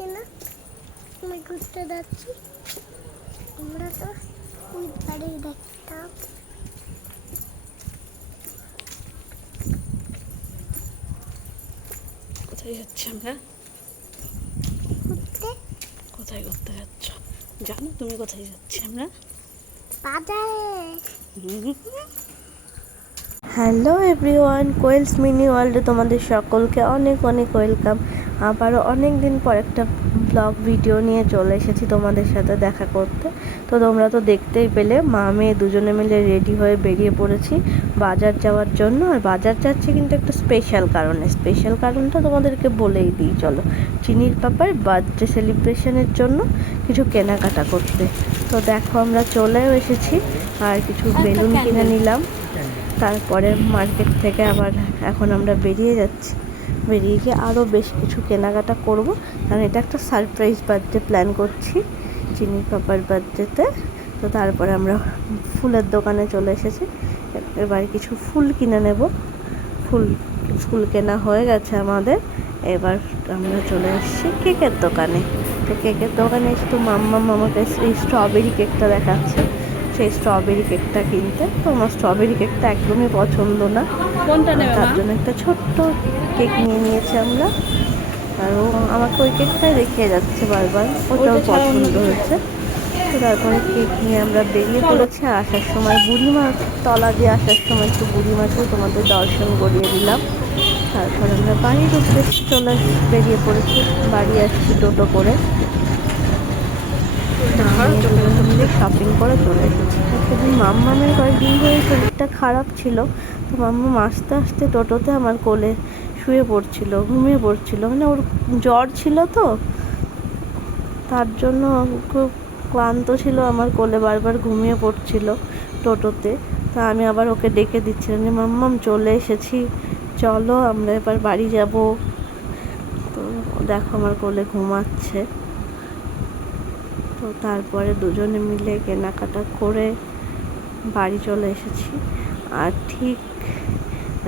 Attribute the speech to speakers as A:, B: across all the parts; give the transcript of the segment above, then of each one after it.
A: যাচ্ছি না। আমি ঘুরতে যাচ্ছি। আমরা তো ওই ধারে দেখতাম।
B: কোথায় যাচ্ছি আমরা?
A: ঘুরতে?
B: কোথায় ঘুরতে যাচ্ছ? জানো তুমি কোথায় যাচ্ছি আমরা?
A: বাজারে।
C: হ্যালো এভরিওয়ান কোয়েলস মিনি ওয়ার্ল্ডে তোমাদের সকলকে অনেক অনেক ওয়েলকাম। আবারও অনেক দিন পর একটা ব্লগ ভিডিও নিয়ে চলে এসেছি তোমাদের সাথে দেখা করতে। তো তোমরা তো দেখতেই পেলে মা মেয়ে দুজনে মিলে রেডি হয়ে বেরিয়ে পড়েছি বাজার যাওয়ার জন্য। আর বাজার যাচ্ছে কিন্তু একটা স্পেশাল কারণে। স্পেশাল কারণটা তোমাদেরকে বলেই দিই চলো। চিনির পাপার বার্থডে সেলিব্রেশনের জন্য কিছু কেনাকাটা করতে। তো দেখো আমরা চলেও এসেছি আর কিছু বেলুন কিনে নিলাম। তারপরে মার্কেট থেকে আবার এখন আমরা বেরিয়ে যাচ্ছি। বেরিয়ে গিয়ে আরও বেশ কিছু কেনাকাটা করব। কারণ এটা একটা সারপ্রাইজ বার্থডে প্ল্যান করছি চিনি পাপার বার্থডেতে তো। তারপরে আমরা ফুলের দোকানে চলে এসেছি। এবার কিছু ফুল কিনে নেব। ফুল ফুল কেনা হয়ে গেছে আমাদের। এবার আমরা চলে এসেছি কেকের দোকানে। তো কেকের দোকানে তো মাম্মা আমাকে এই স্ট্রবেরি কেকটা দেখাচ্ছে। সেই স্ট্রবেরি কেকটা কিনতে। তো আমার স্ট্রবেরি কেকটা একদমই পছন্দ না।
B: কোনটা নেবে
C: তার জন্য একটা ছোট্ট কেক নিয়ে নিয়েছি আমরা। আর ও আমাকে ওই কেকটাই দেখিয়ে যাচ্ছে বারবার। ওটাও পছন্দ হয়েছে। তো তারপরে কেক নিয়ে আমরা বেরিয়ে পড়েছি। আর আসার সময় বুড়িমা তলা দিয়ে আসার সময় একটু বুড়িমাকেও তোমাদের দর্শন করিয়ে দিলাম। তারপরে আমরা বাড়ির উদ্দেশ্যে চলে বেরিয়ে পড়েছি। বাড়ি আসছি টোটো করে। শপিং করে চলে এসেছি। সেদিন মাম্মামের কয়েকদিন ধরে শরীরটা খারাপ ছিল, তো মাম্মাম আস্তে আস্তে টোটোতে আমার কোলে শুয়ে পড়ছিল, ঘুমিয়ে পড়ছিল। মানে ওর জ্বর ছিল তো, তার জন্য খুব ক্লান্ত ছিল, আমার কোলে বারবার ঘুমিয়ে পড়ছিল টোটোতে। তা আমি আবার ওকে ডেকে দিচ্ছিলাম যে, মাম্মাম, চলে এসেছি, চলো, আমরা এবার বাড়ি যাব। তো দেখো, আমার কোলে ঘুমাচ্ছে। তো তারপরে দুজনে মিলে কেনাকাটা করে বাড়ি চলে এসেছি। আর ঠিক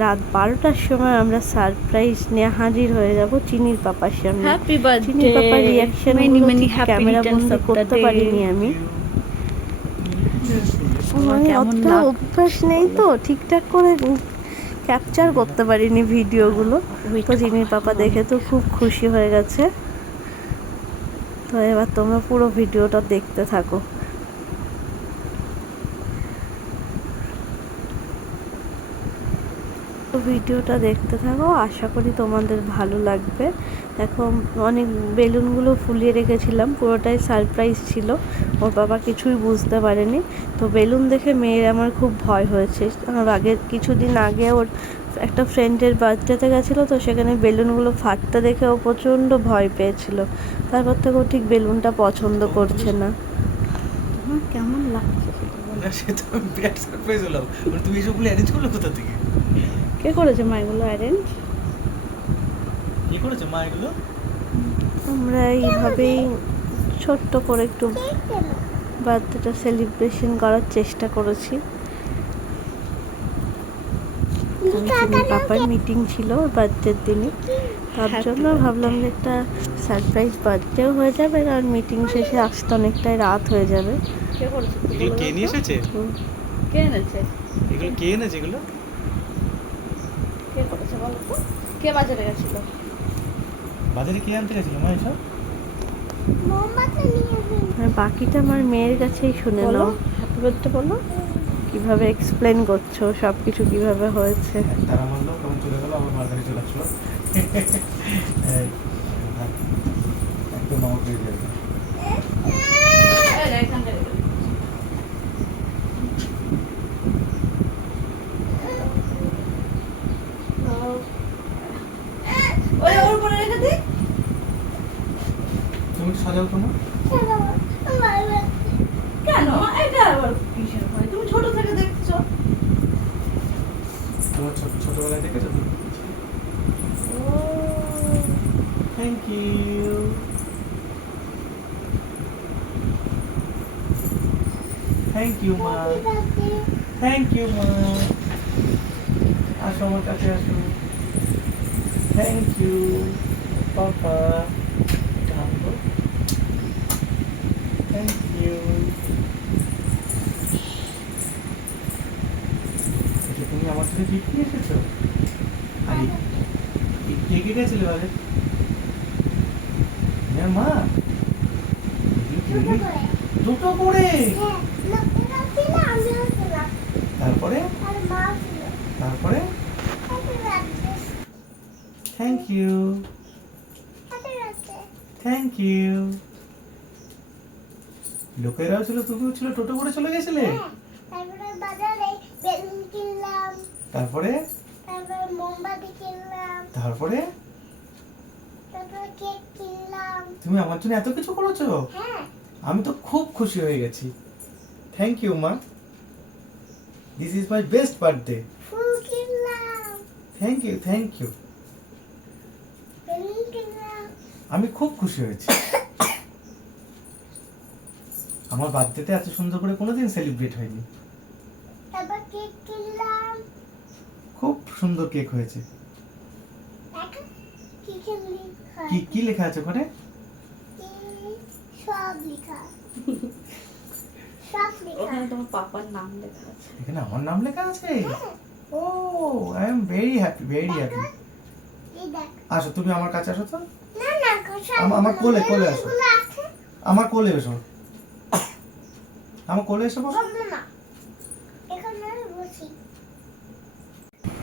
C: রাত বারোটার সময় আমরা সারপ্রাইজ নিয়ে হাজির হয়ে যাব চিনির পাপার সামনে। চিনির পাপার রিয়াকশন ক্যামেরা
B: দ্য
C: করতে পারিনি আমি। অতটা অভ্যাস নেই তো ঠিকঠাক করে ক্যাপচার করতে পারিনি ভিডিওগুলো তো চিনির পাপা দেখে তো খুব খুশি হয়ে গেছে। তো এবার তোমরা পুরো ভিডিওটা দেখতে থাকো। ভিডিওটা দেখতে থাকো, আশা করি তোমাদের ভালো লাগবে। এখন অনেক বেলুনগুলো ফুলিয়ে রেখেছিলাম, পুরোটাই সারপ্রাইজ ছিল। ওর বাবা কিছুই বুঝতে পারেনি। তো বেলুন দেখে মেয়ের আমার খুব ভয় হয়েছে। আগে কিছুদিন আগে ওর একটা ফ্রেন্ডের বার্থডেতে গেছিল তো সেখানে বেলুনগুলো ফাটতে দেখে ও প্রচণ্ড ভয় পেয়েছিল। তারপর থেকে ও ঠিক বেলুনটা পছন্দ করছে না।
B: কেমন লাগছে সেটা
D: সে তো বিরাট সারপ্রাইজ হলো। মানে তুমি এসবগুলো অ্যারেঞ্জ করলে কোথা থেকে?
B: কে করেছে মা এগুলো অ্যারেঞ্জ
D: কি করেছে মা এগুলো
C: আমরা এইভাবেই ছোট্ট করে একটু বার্থডেটা সেলিব্রেশন করার চেষ্টা করেছি। পাপার মিটিং ছিল বার্থডের দিনে। তার জন্য ভাবলাম যে একটা সারপ্রাইজ বার্থডেও হয়ে যাবে আর মিটিং শেষে আসতে অনেকটাই রাত হয়ে যাবে।
B: কে করেছে একটু
D: এগুলো কে নিয়ে এসেছে?
B: কে এনেছে?
D: এগুলো কে এনেছে এগুলো?
B: কে করেছে বলো তো? কে বাজারে গেছিল?
D: বাজারে কে আনতে গেছিল? মা এসব
A: মোমবাতি নিয়ে আসুন
C: আর বাকিটা আমার মেয়ের কাছেই শুনে
B: বলো।
C: নাও।
B: হ্যাপি বার্থডে বলো।
C: কীভাবে এক্সপ্লেন করছ সব কিছু কীভাবে হয়েছে?
D: তারা মারলো কেমন চলে গেল আমার মার চলে আসলো। একদম মামা Thank you. Thank you, ma. Thank you, ma. আসো আমার কাছে আসো thank you papa thank you তুমি আমার সাথে জিততে এসেছো আরে জিততে গেছিলে বাজার হ্যাঁ মা? দুটো করে। তারপরে?
A: আর
D: তারপরে? থ্যাংক ইউ থ্যাংক ইউ লোকেরাও ছিল তুমিও ছিল টোটো করে চলে গেছিলে?
A: তারপরে বাজারে বেলুন কিনলাম
D: তারপরে?
A: তারপরে মোমবাতি কিনলাম।
D: তারপরে
A: কেক কিনলাম
D: তুমি আমার জন্য এত কিছু করেছ?
A: হ্যাঁ।
D: আমি তো খুব খুশি হয়ে গেছি। থ্যাংক ইউ মা। This is my best birthday thank you thank you আমি খুব খুশি হয়েছি। আমার বার্থডেতে এত সুন্দর করে কোনোদিন সেলিব্রেট হয়নি। খুব সুন্দর কেক হয়েছে।
A: কি
D: কি লেখা আছে ওখানে?
B: ওখানে তোমার পাপার নাম লেখা আছে।
D: এখানে আমার নাম লেখা আছে?
A: হ্যাঁ,
D: ও I am very happy very happy আসো তুমি আমার কাছে আসো তো। আমার কোলে, কোলে আসো। আমার কোলে এসো। আমার কোলে এসে বসো
A: বলব না এখানে আমি বসি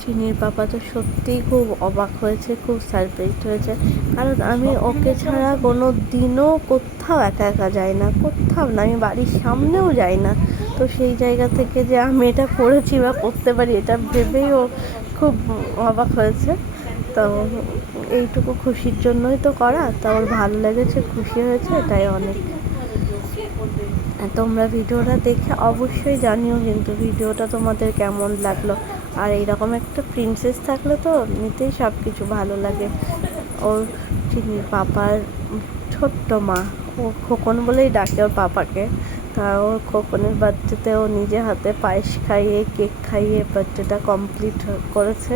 C: চিনির পাপা তো সত্যিই খুব অবাক হয়েছে খুব সারপ্রাইজড হয়েছে। কারণ আমি ওকে ছাড়া কোনো দিনও কোথাও একা একা যাই না কোথাও না আমি বাড়ির সামনেও যাই না। তো সেই জায়গা থেকে যে আমি এটা করেছি বা করতে পারি এটা ভেবেই ও খুব অবাক হয়েছে। তো এইটুকু খুশির জন্যই তো করা তো ওর ভালো লেগেছে খুশি হয়েছে এটাই অনেক। তোমরা ভিডিওটা দেখে অবশ্যই জানিও কিন্তু ভিডিওটা তোমাদের কেমন লাগল। আর এইরকম একটা প্রিন্সেস থাকলে তো নিতেই সব কিছু ভালো লাগে। ওর চিনির পাপার ছোট্ট মা ও খোকন বলেই ডাকে ওর পাপাকে। তা ওর খোকনের বার্থডেতে ও নিজে হাতে পায়েস খাইয়ে কেক খাইয়ে বার্থডেটা কমপ্লিট করেছে।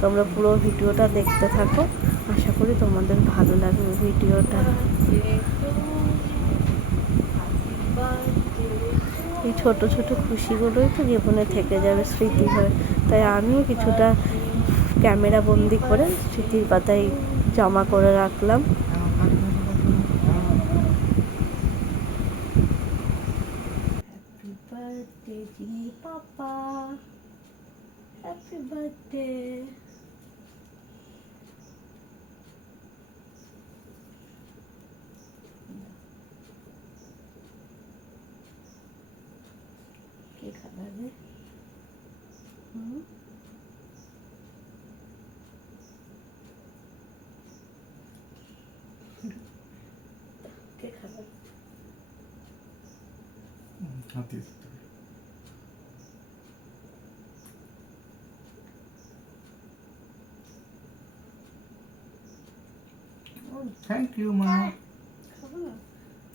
C: তোমরা পুরো ভিডিওটা দেখতে থাকো। আশা করি তোমাদের ভালো লাগবে ভিডিওটা। এই ছোট ছোট খুশিগুলোই তো জীবনে থেকে যাবে স্মৃতি হয়ে। তাই আমিও কিছুটা ক্যামেরা বন্দি করে স্মৃতির পাতায় জমা করে রাখলাম হ্যাপি বার্থডে জিনি পাপা হ্যাপি বার্থডে কে খাবে হুম কে খাবে
D: হাত দিয়ে দিতে হবে। থ্যাংক ইউ মা
C: খাব না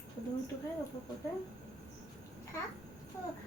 C: তো তুমি একটু খাই ওপর কোথায়
A: খা ও,
C: তুমি খাই দাও
D: থ্যাংক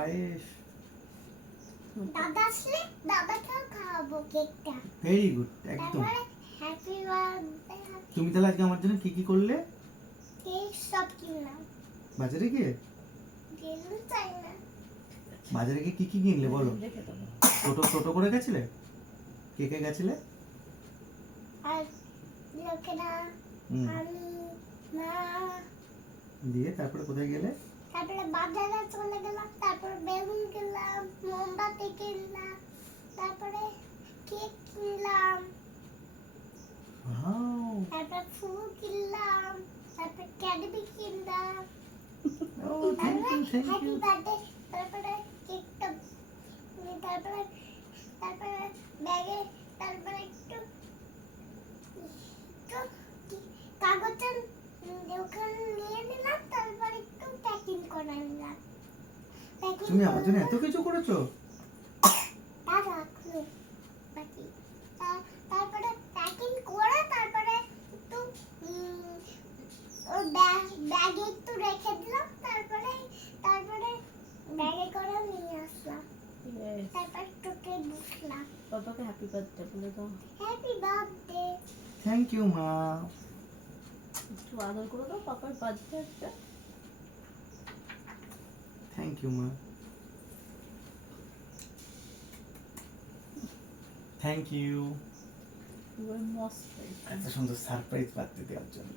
D: পায়েস।
A: দাদা আসলে দাদাকেও খাওয়াবো কেকটা।
D: ভেরি গুড একদম।
A: হ্যাপি বার্থডে
D: তুমি তাহলে আজকে আমার জন্য কি কি করলে?
A: কেক সব কিনলাম।
D: বাজারে গিয়ে?
A: না।
D: বাজারে গিয়ে কি কি কিনলে বলো? টোটো টোটো করে গেছিলে? কে কে গেছিলে?
A: আর লোকেরা আমি মা।
D: দিয়ে তারপরে কোথায় গেলে?
A: তারপরে বাজারে চলে গেলাম তারপর বেগুন কিনলাম মোমবাতি কিনলাম তারপরে কেক কিনলাম. তারপর ফুল কিনলাম তারপর ক্যাডবি কিনলাম
D: Oh,
A: হ্যাপি বার্থডে তারপরে কেকটা তারপরে তারপরে ব্যাগে তারপরে একটু একটু কাগজের উম, ওখানে নিয়ে নিলাম তারপর একটু প্যাকিং করে নিলাম। Packing
D: তুমি আমার জন্য এত কিছু করেছ?
A: তারপরে প্যাকিং করে তারপরে একটু ওর ব্যাগে একটু রেখে দিলাম তারপরে তারপরে ব্যাগে করে নিয়ে আসলাম. তারপর তোকে বসলাম।
B: পাপাকে হ্যাপি বার্থডে বলে দাও।
A: হ্যাপি বার্থডে
D: থ্যাংক ইউ মা।
B: আদর করে দাও পাপার বার্থডে একটা।
D: থ্যাংক ইউ মা থ্যাংক ইউ এত সুন্দর সারপ্রাইজ পাত্রে দেওয়ার জন্য।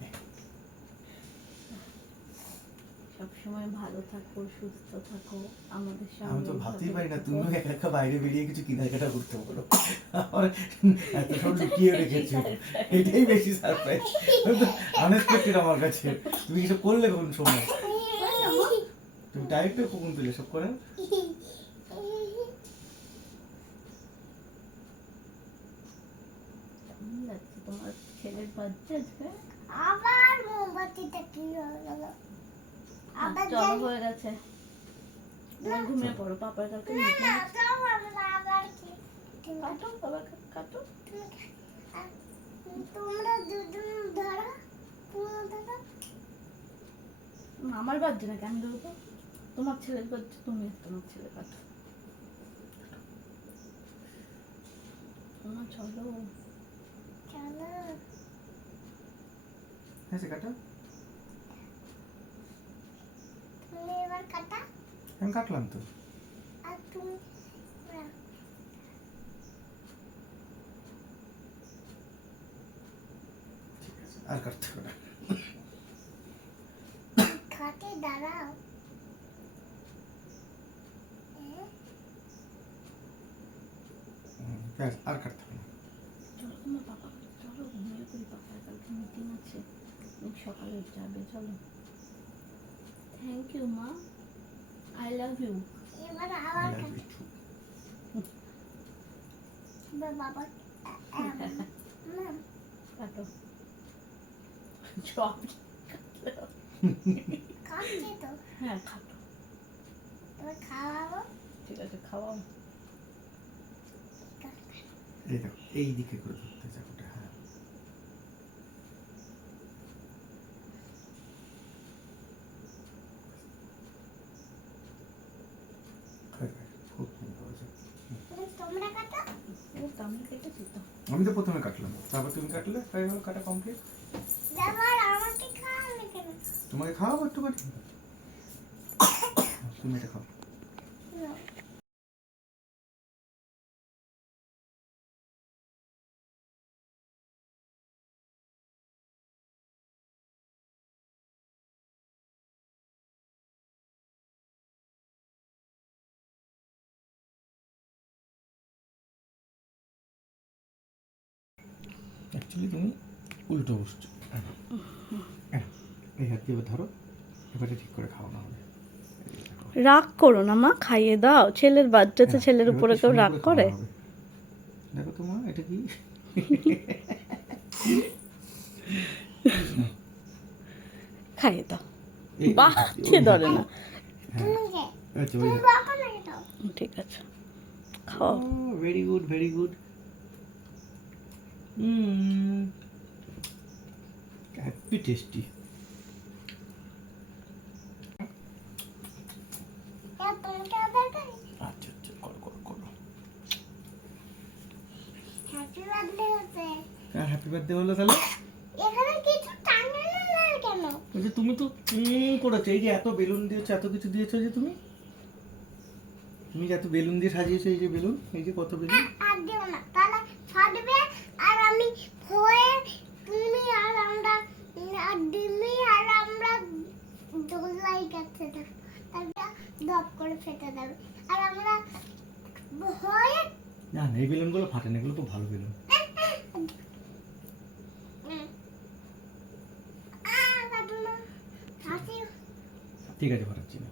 B: সবসময় ভালো থাকো সুস্থ থাকো আমাদের
D: আমি তো ভাবতেই পারি না। তুমিও একা একা বাইরে বেরিয়ে কিছু কেনাকাটা করতে পারো। আমার এত সব লুকিয়ে রেখেছো। এটাই বেশি সারপ্রাইজ আনএক্সপেক্টেড আমার কাছে। তুমি কিছু করলে কোন সময়? তুমি টাইপে কখন পেলে সব করে।
B: তোমার ছেলের বার্থডে আজকে
A: আবার মোমবাতিটা কি হয়ে গেল আবার
B: চলো হয়ে গেছে। ঘুমিয়ে পড়ো পাপার কালকে
A: না না না,
B: কাটো কাটো।
A: তোমরা দুজন ধরো
B: আমার বার্থডে নাকি আমি ধরবো তোমার ছেলের বার্থডে তুমি তোমার ছেলে কাটো তোমার চলো।
A: চলো।
D: হ্যাঁ সে কাটা?
A: তুমি এবার কাটা?
D: আমি কাটলাম তো।
A: আর তুমি?
D: আর কাটতে হবে না।
A: খাটে দাঁড়াও।
D: আর কাটতে হবে না।
B: চলো পাপা চলো ঘুমিয়ে পড়ি পাপার কালকে মিটিং আছে। সকালে যাবে চলো। থ্যাংক ইউ মা আই লাভ ইউ
A: এবার
D: I
A: আবার
D: love
A: কাটা
D: you too.
A: এবার বাবা
B: কাটো
A: কাটছে তো
B: হ্যাঁ কাটো
A: এবার খাওয়াবো?
B: ঠিক আছে খাওয়াও
D: এই দিকে করে ধরতে হ্যাঁ হয়ে গেছে, খুব সুন্দর হয়েছে।
A: এবার তোমরা কাটো
B: ও তো আমি কেটেছি তো
D: আমি তো প্রথমে কাটলাম। তারপর তুমি কাটলে হয়ে গেল কাটা কমপ্লিট তোমাকে খাওয়াবো একটু কাটি তুমি এটা খাও। অ্যাকচুয়ালি তুমি? উল্টো বসছো। হ্যাঁ। হ্যাঁ, এই হাত দিয়ে ধরো। এবারে ঠিক করে খাও না
C: রাগ করো না মা খাইয়ে দাও। ছেলের বার্থডেতে
D: হ্যাঁ,
C: ছেলের উপরে কেউ রাগ করে
D: দেখো তো মা এটা কি?
C: খাইয়ে দাও। বাহ সে ধরে না।
D: আচ্ছা
C: ঠিক আছে। খাও
D: very good very good happy tasty আচ্ছা আচ্ছা করো করো করো
A: হ্যাপি বার্থডে হচ্ছে
D: হ্যাপি বার্থডে হলো তাহলে।
A: এখানে কিছু টাঙানো না কেন?
D: ওই যে তুমি তো করেছ। এই যে এত বেলুন দিয়েছ এত কিছু দিয়েছ যে তুমি? তুমি যে এত বেলুন দিয়ে সাজিয়েছো এই যে বেলুন এই যে কত বেলুন?
A: আর দিও না ফাটবে আর আমি হয়ে তুমি আর আমরা আর দিমি আর আমরা দোলাই কাছে তারপর দপ করে ফেটে যাবে। আর আমরা হয়ে
D: না এই বেলুনগুলো ফাটে না এগুলো তো ভালো বেলুন ঠিক আছে ফাটাচ্ছি না।